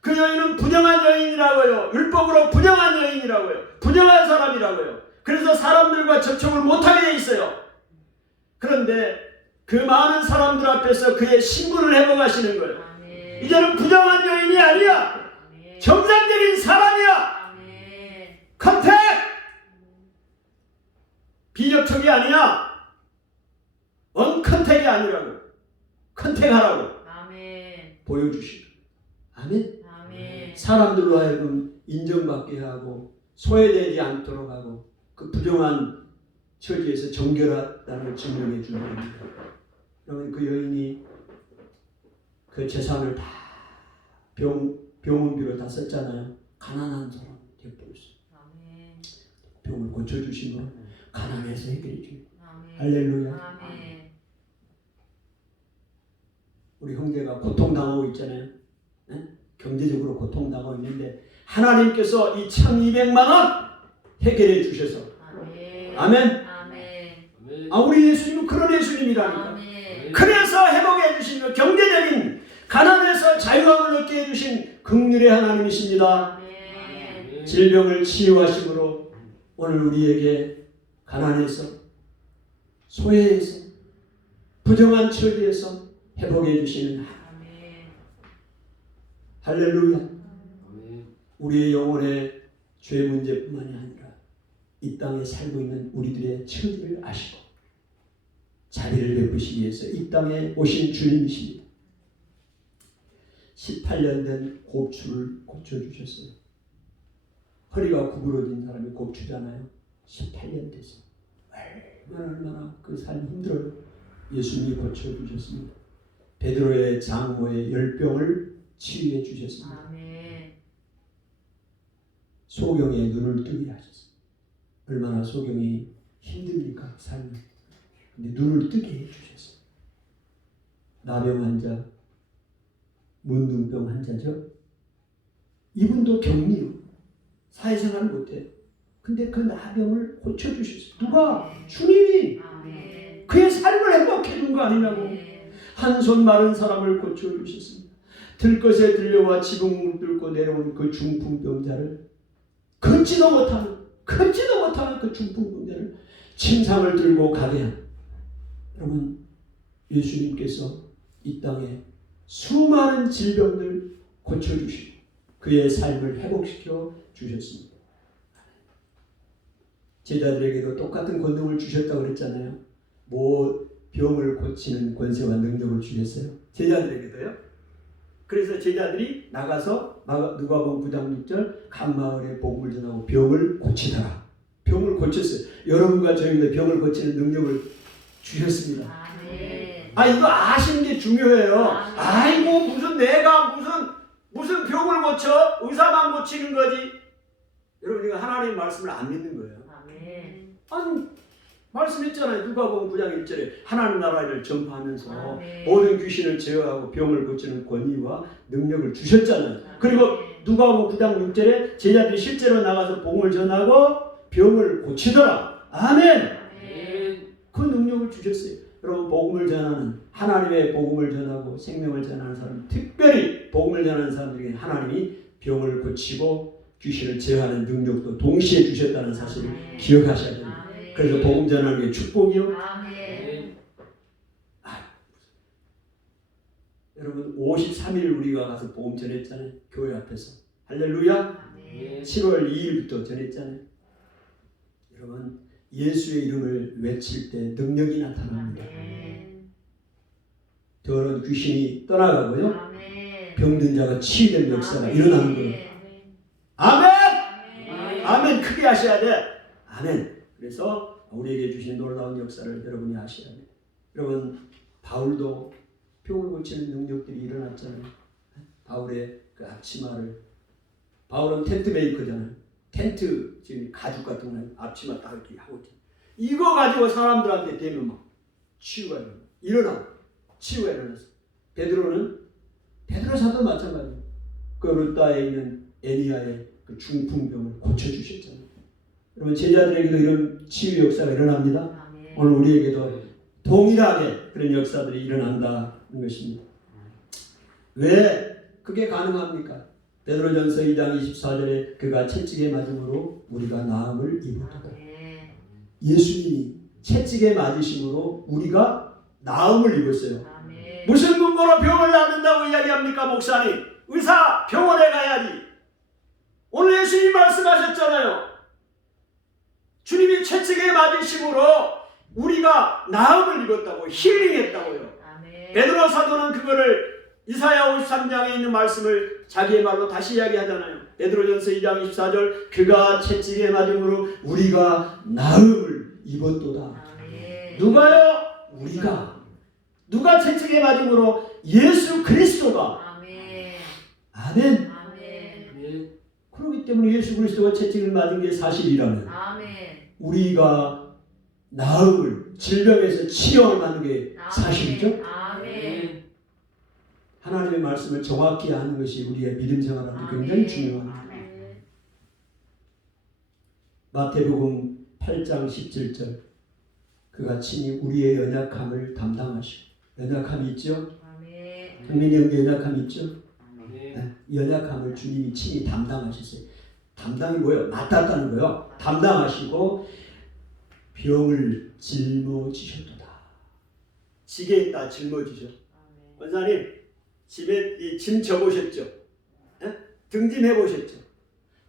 그 여인은 부정한 여인이라고요. 율법으로 부정한 여인이라고요. 부정한 사람이라고요. 그래서 사람들과 접촉을 못하게 돼 있어요. 그런데 그 많은 사람들 앞에서 그의 신분을 회복하시는 거예요. 아멘. 이제는 부정한 여인이 아니야. 아멘. 정상적인 사람이야. 아멘. 컨택! 비접촉이 아니야. 언컨택이 아니라고. 컨택하라고 아멘. 보여주시고. 아멘. 아멘. 사람들로 하여금 인정받게 하고 소외되지 않도록 하고 그 부정한 처지에서 정결하다는 걸 증명해 주는 겁니다. 그러면 그 여인이 그 재산을 다 병원비로 다 썼잖아요. 가난한 사람 되어버렸어요. 아멘. 병을 고쳐주신 거 가난해서 해결해 주는 아멘. 할렐루야. 아멘. 우리 형제가 고통당하고 있잖아요. 네? 경제적으로 고통당하고 있는데 하나님께서 이 1200만 원 해결해 주셔서 아멘. 아멘. 아멘. 우리 예수님은 그런 예수님이라니까. 아멘. 그래서 회복해 주시며 경제적인 가난에서 자유함을 얻게 해주신 긍휼의 하나님이십니다. 아멘. 질병을 치유하심으로 오늘 우리에게 가난에서 소외에서 부정한 처지에서 회복해 주시는 아멘. 할렐루야. 우리의 영혼의 죄 문제뿐만이 아니라 이 땅에 살고 있는 우리들의 처지를 아시고 자비를 베푸시기 위해서 이 땅에 오신 주님이십니다. 18년 된 곱추를 고쳐주셨어요. 허리가 구부러진 사람이 곱추잖아요. 18년 됐어요. 얼마나 그 삶이 힘들어요. 예수님이 고쳐주셨습니다. 베드로의 장모의 열병을 치유해 주셨습니다. 아멘. 소경의 눈을 뜨게 하셨습니다. 얼마나 소경이 힘듭니까? 삶이. 근데 눈을 뜨게 해주셨어요. 나병 환자, 문둥병 환자죠. 이분도 격리요. 사회생활을 못해. 근데 그 나병을 고쳐주셨어요. 누가? 주님이 아멘. 그의 삶을 행복해 준 거 아니냐고. 아멘. 한 손 마른 사람을 고쳐주셨습니다. 들것에 들려와 지붕을 뚫고 내려온 그 중풍병자를 걷지도 못하는 그 중풍병자를 침상을 들고 가게 한, 여러분, 예수님께서 이 땅에 수많은 질병들 고쳐주시고 그의 삶을 회복시켜 주셨습니다. 제자들에게도 똑같은 권능을 주셨다고 그랬잖아요. 뭐 병을 고치는 권세와 능력을 주셨어요. 제자들에게도요. 그래서 제자들이 나가서 누가복음 9장 6절 간마을에 복음을 전하고 병을 고치더라. 병을 고쳤어요. 여러분과 저희도 병을 고치는 능력을 주셨습니다. 아멘. 이거 아시는 게 중요해요. 아멘. 아이고 무슨 내가 무슨 병을 고쳐? 의사만 고치는 거지. 여러분 이거 하나님의 말씀을 안 믿는 거예요. 아멘. 아니 말씀했잖아요. 누가복음 9장 1절에 하나님 나라를 전파하면서 아멘. 모든 귀신을 제어하고 병을 고치는 권위와 능력을 주셨잖아요. 그리고 누가복음 9장 6절에 제자들이 실제로 나가서 복음을 전하고 병을 고치더라. 아멘. 아멘. 그 능력을 주셨어요. 여러분 복음을 전하는, 하나님의 복음을 전하고 생명을 전하는 사람, 특별히 복음을 전하는 사람들에게 하나님이 병을 고치고 귀신을 제어하는 능력도 동시에 주셨다는 사실을 아멘. 기억하셔야 됩니다. 아멘. 그래서 복음 전하는 게 축복이요. 아멘. 여러분 53일 우리가 가서 복음 전했잖아요. 교회 앞에서. 할렐루야. 아멘. 7월 2일부터 전했잖아요. 여러분 예수의 이름을 외칠 때 능력이 나타납니다. 아멘. 더러운 귀신이 떠나가고요. 아멘. 병든 자가 치유되는 역사가 일어나는 거예요. 아멘. 아멘! 아멘! 크게 하셔야 돼. 아멘. 그래서 우리에게 주신 놀라운 역사를 여러분이 아셔야 돼요. 여러분 바울도 병을 고치는 능력들이 일어났잖아요. 바울의 그 앞치마를, 바울은 텐트 메이커잖아요. 텐트 지금 가죽 같은 거 앞치마 딱 이렇게 하고 있잖아요. 이거 가지고 사람들한테 대면 막 치유가 일어나. 치유가 일어났어. 베드로 사도 마찬가지예요. 그 루다에 있는 애니아의 그 중풍병을 고쳐주셨잖아요. 여러분 제자들에게도 이런 치유 역사가 일어납니다. 아멘. 오늘 우리에게도 동일하게 그런 역사들이 일어난다는 것입니다. 왜 그게 가능합니까? 베드로전서 2장 24절에 그가 채찍에 맞음으로 우리가 나음을 입었다. 아멘. 예수님이 채찍에 맞으심으로 우리가 나음을 입었어요. 아멘. 무슨 근거로 병을 낫는다고 이야기합니까, 목사님? 의사 병원에 가야지. 오늘 예수님이 말씀하셨잖아요. 주님이 채찍에 맞으심으로 우리가 나음을 입었다고, 힐링했다고요. 아멘. 베드로 사도는 그거를 이사야 53장에 있는 말씀을 자기의 말로 다시 이야기하잖아요. 베드로전서 2장 24절 그가 채찍에 맞음으로 우리가 나음을 입었도다. 아멘. 누가요? 우리가. 누가 채찍에 맞음으로? 예수 그리스도가. 아멘. 아멘. 아멘. 그렇기 때문에 예수 그리스도가 채찍을 맞은 게 사실이라면 아멘. 우리가 나음을, 질병에서 치료를 받는 게 사실이죠. 아멘. 하나님의 말씀을 정확히 아는 것이 우리의 믿음 생활하는데 굉장히 중요합니다. 아멘. 마태복음 8장 17절 그가 친히 우리의 연약함을 담당하시고, 연약함이 있죠? 아멘. 정민이 형제 연약함이 있죠? 아멘. 네, 연약함을 주님이 친히 담당하셨어요. 담당이 뭐예요? 맡았다는 거예요. 담당하시고 병을 짊어지셨도다. 지게에다 짊어지셔. 원사님 집에 이 짐 져보셨죠? 예? 등짐해 보셨죠?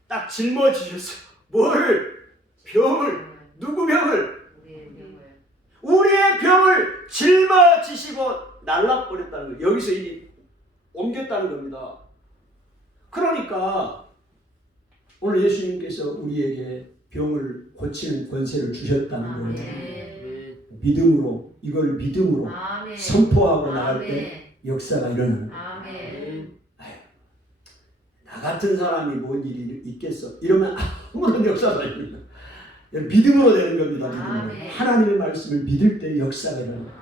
딱 짊어지셨어요. 뭘? 병을. 누구 병을? 우리의 병을 짊어지시고 날라버렸다는 거예요. 여기서 이 옮겼다는 겁니다. 그러니까 오늘 예수님께서 우리에게 병을 고치는 권세를 주셨다는 거예요. 믿음으로, 이걸 믿음으로 아멘. 선포하고 나갈 때 역사가 일어나는 거예요. 아멘. 나 같은 사람이 뭔 일이 있겠어? 이러면 아무런 역사가 일어나. 믿음으로 되는 겁니다. 믿음으로. 아멘. 하나님의 말씀을 믿을 때 역사가 일어나요.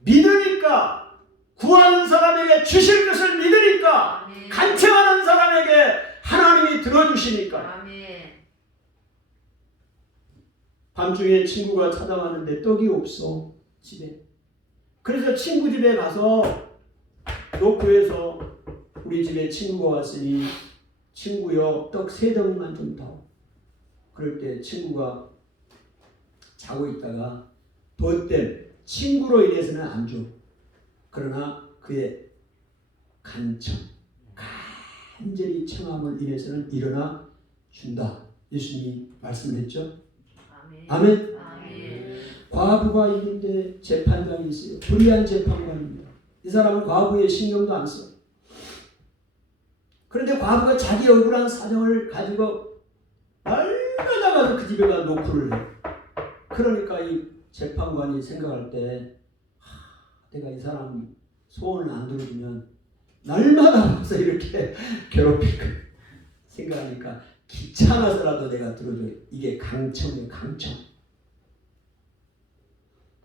믿으니까 구하는 사람에게 주실 것을 믿으니까 아멘. 간청하는 사람에게 하나님이 들어주시니까. 아멘. 밤중에 친구가 찾아왔는데 떡이 없어 집에. 그래서 친구 집에 가서 노크해서 우리 집에 친구가 왔으니 친구여 떡 3덩이만 좀 더. 그럴 때 친구가 자고 있다가 덧댐 친구로 인해서는 안 줘. 그러나 그의 간절히 청함을 인해서는 일어나 준다. 예수님이 말씀했죠. 아멘. 아멘. 아멘. 과부가 있는데 재판장이 있어요. 불의한 재판관입니다. 이 사람은 과부의 신경도 안 써. 그런데 과부가 자기 억울한 사정을 가지고 날마다 가서 그 집에 가 노크를 해. 그러니까 이 재판관이 생각할 때 내가 이 사람 소원을 안 들어주면 날마다 와서 이렇게 괴롭힐 거 생각하니까 귀찮아서라도 내가 들어줘. 이게 강청이에요. 강청.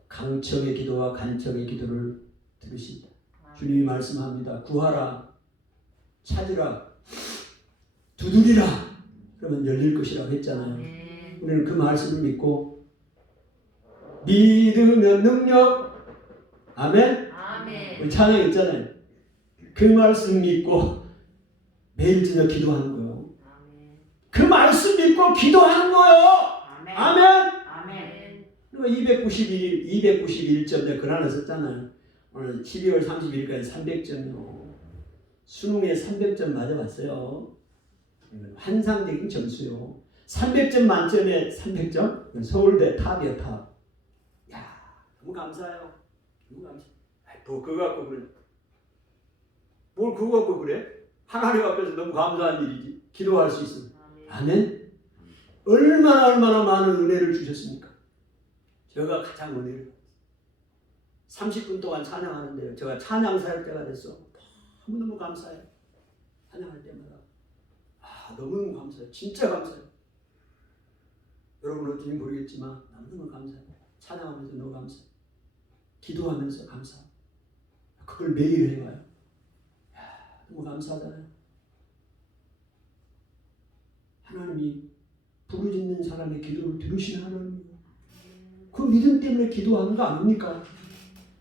강청의 기도와 간청의 기도를 들으신다. 주님이 말씀합니다. 구하라, 찾으라, 두드리라. 그러면 열릴 것이라고 했잖아요. 아멘. 우리는 그 말씀을 믿고 믿으면 능력. 아멘. 아멘. 우리 찬양 있잖아요. 그 말씀 믿고 매일 저녁 기도하는 거예요. 아멘. 그 말씀 믿고 기도하는 거예요. 아멘. 아멘. 아멘. 그리고 291점 내가 글 하나 썼잖아요. 오늘 12월 31일까지 300점이요. 수능에 300점 맞아봤어요. 환상적인 점수요. 300점 만점에 300점? 서울대 탑이야, 탑. 야, 너무 감사해요. 너무 감사해. 뭐 그거 갖고 그래. 뭘 그거 갖고 그래? 하나님 앞에서 너무 감사한 일이지. 기도할 수 있어. 아멘. 얼마나 많은 은혜를 주셨습니까? 제가 가장 은혜를 30분 동안 찬양하는데요. 제가 찬양 사역자가 됐어. 너무너무 감사해요. 찬양할 때마다. 너무너무 감사해요. 진짜 감사해요. 여러분 어찌인지 모르겠지만 너무너무 감사해요. 찬양하면서 너무 감사해요. 기도하면서 감사해요. 그걸 매일 해봐요. 너무 감사하잖아요. 하나님이 부르짖는 사람의 기도를 들으시는 하나님이에요. 그 믿음 때문에 기도하는 거 아닙니까?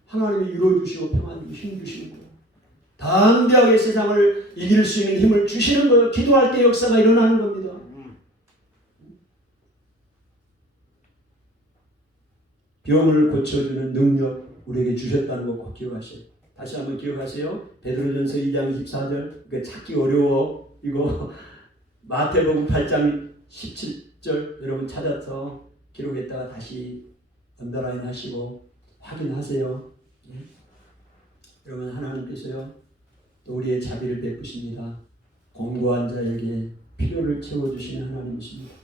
하나님이 이루어주시고 평안 주시고 힘 주시는 거예요. 담대하게 세상을 이길 수 있는 힘을 주시는 거예요. 기도할 때 역사가 일어나는 겁니다. 병을 고쳐주는 능력 우리에게 주셨다는 거 꼭 기억하세요. 다시 한번 기억하세요. 베드로전서 2장 24절. 이거 찾기 어려워. 이거 마태복음 8장 17절 여러분 찾아서 기록했다가 다시 언더라인 하시고 확인하세요. 여러분 하나님께서요 또 우리의 자비를 베푸십니다. 공고한 자에게 필요를 채워주시는 하나님이십니다.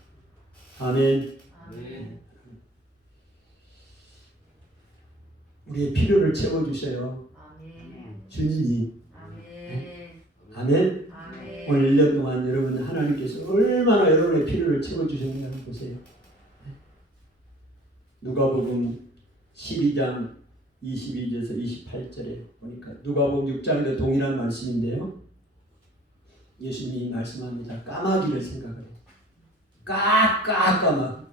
아멘. 아멘. 우리의 필요를 채워주셔요. 아멘. 주님이. 아멘. 아멘. 아멘. 오늘 1년 동안 여러분 하나님께서 얼마나 여러분의 필요를 채워주셨는가 보세요. 누가복음 12장 22절에서 28절에 보니까 누가복음 6장에도 동일한 말씀인데요. 예수님이 말씀합니다. 까마귀를 생각해요. 까마귀.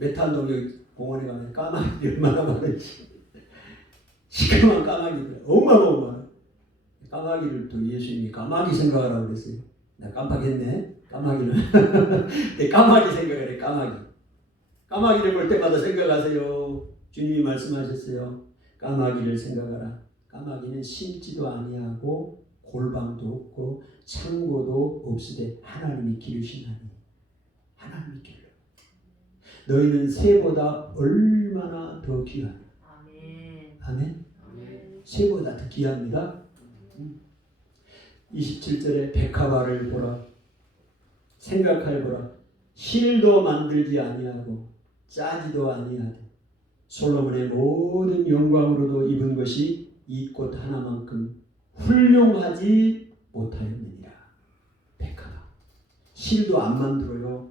메탄동역 공원에 가면 까마귀 얼마나 많은지. 시커먼 까마귀들 어마어마한 까마귀를 또 예수님이 까마귀 생각하라고 그랬어요. 나 깜빡했네. 까마귀는 까마귀 생각을 해. 까마귀를 볼 때마다 생각하세요. 주님이 말씀하셨어요. 까마귀를 생각하라. 까마귀는 심지도 아니하고 골방도 없고 창고도 없으되 하나님이 기르시나니. 하나님이 기르. 너희는 새보다 얼마나 더 귀하냐. 아멘. 아멘. 새보다 더 귀합니다. 27절에 백합화를 보라. 생각하여 보라. 실도 만들지 아니하고 짜지도 아니하되 솔로몬의 모든 영광으로도 입은 것이 이 꽃 하나만큼 훌륭하지 못하였느니라. 백합화. 실도 안 만들어요.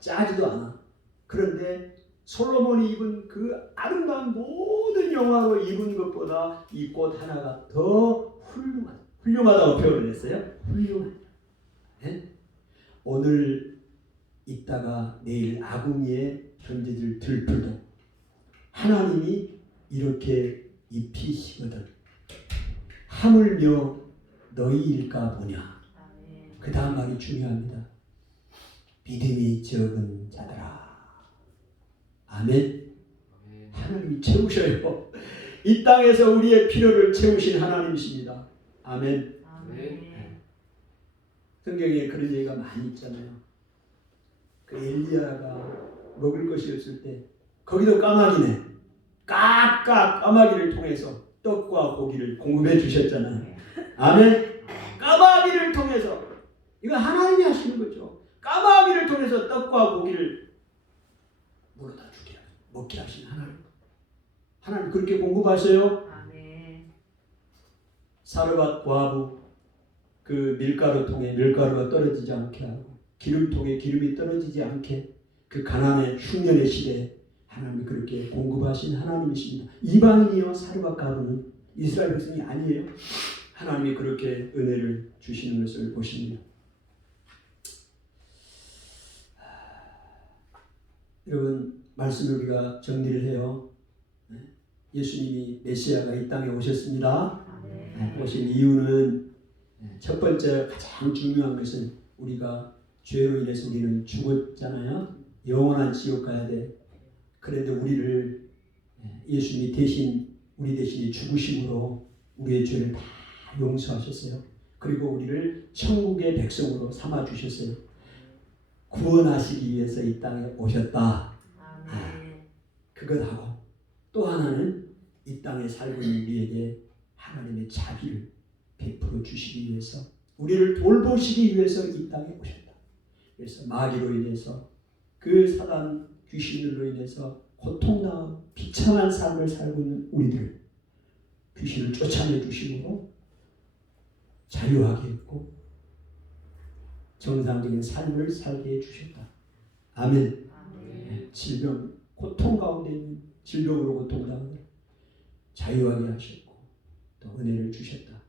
짜지도 않아. 그런데 솔로몬이 입은 그 아름다운 모든 영화로 입은 것보다 이 꽃 하나가 더 훌륭하다고 표현을 했어요. 훌륭하다. 네? 오늘 있다가 내일 아궁이에 던져질 들풀도 하나님이 이렇게 입히시거든. 하물며 너희일까 보냐. 그 다음 말이 중요합니다. 믿음이 적은 자들아. 아멘. 하나님이 채우셔요. 이 땅에서 우리의 필요를 채우신 하나님이십니다. 아멘. 성경에 그런 얘기가 많이 있잖아요. 그 엘리야가 먹을 것이 없을 때 거기도 까마귀네. 까마귀를 통해서 떡과 고기를 공급해 주셨잖아요. 아멘. 까마귀를 통해서 이거 하나님이 하시는 거죠. 까마귀를 통해서 떡과 고기를 물어다 주게 먹게 하신 하나님. 하나님 그렇게 공급하셔요. 사르밧 과부 그 밀가루통에 밀가루가 떨어지지 않게 하고 기름통에 기름이 떨어지지 않게 그 가난의 흉년의 시대에 하나님이 그렇게 공급하신 하나님이십니다. 이방인이요 사르밧 과부는 이스라엘 백성이 아니에요. 하나님이 그렇게 은혜를 주시는 것을 보십니다. 여러분 말씀을 우리가 정리를 해요. 예수님이 메시아가 이 땅에 오셨습니다. 오신 이유는 첫 번째 가장 중요한 것은 우리가 죄로 인해서 우리는 죽었잖아요. 영원한 지옥 가야 돼. 그런데 우리를 예수님이 대신 우리 대신에 죽으심으로 우리의 죄를 다 용서하셨어요. 그리고 우리를 천국의 백성으로 삼아 주셨어요. 구원하시기 위해서 이 땅에 오셨다. 그것하고 또 하나는 이 땅에 살고 있는 우리에게 하나님의 자비를 베풀어 주시기 위해서 우리를 돌보시기 위해서 이 땅에 오셨다. 그래서 마귀로 인해서 그 사단 귀신들로 인해서 고통당하고 비참한 삶을 살고 있는 우리들 귀신을 쫓아내 주심으로 자유하게 했고 정상적인 삶을 살게 해주셨다. 아멘. 질병, 고통 가운데 있는 질병으로 고통당하는 자유하게 하셨고 또 은혜를 주셨다.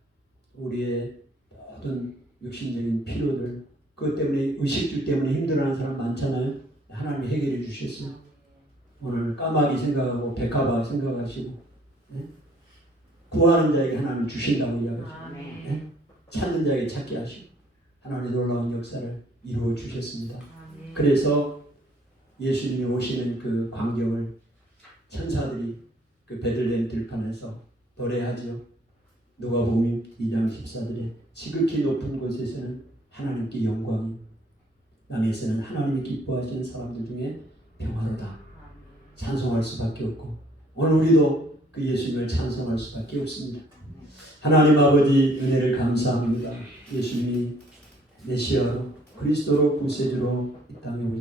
우리의 모든 육신적인 필요들 그것 때문에 의식주 때문에 힘들어하는 사람 많잖아요. 하나님이 해결해 주셨어요. 오늘 까마귀 생각하고 백합화 생각하시고 구하는 자에게 하나님 주신다고 이야기하시고 찾는 자에게 찾게 하시고 하나님의 놀라운 역사를 이루어 주셨습니다. 그래서 예수님이 오시는 그 광경을 천사들이 그 베들레헴 들판에서 노래하죠. 누가복음 2장 14절에 지극히 높은 곳에서는 하나님께 영광이 땅에서는 하나님이 기뻐하시는 사람들 중에 평화로다. 찬송할 수밖에 없고 오늘 우리도 그 예수님을 찬송할 수밖에 없습니다. 하나님 아버지 은혜를 감사합니다. 예수님이 메시아로 그리스도로 구세주로 이 땅에 오신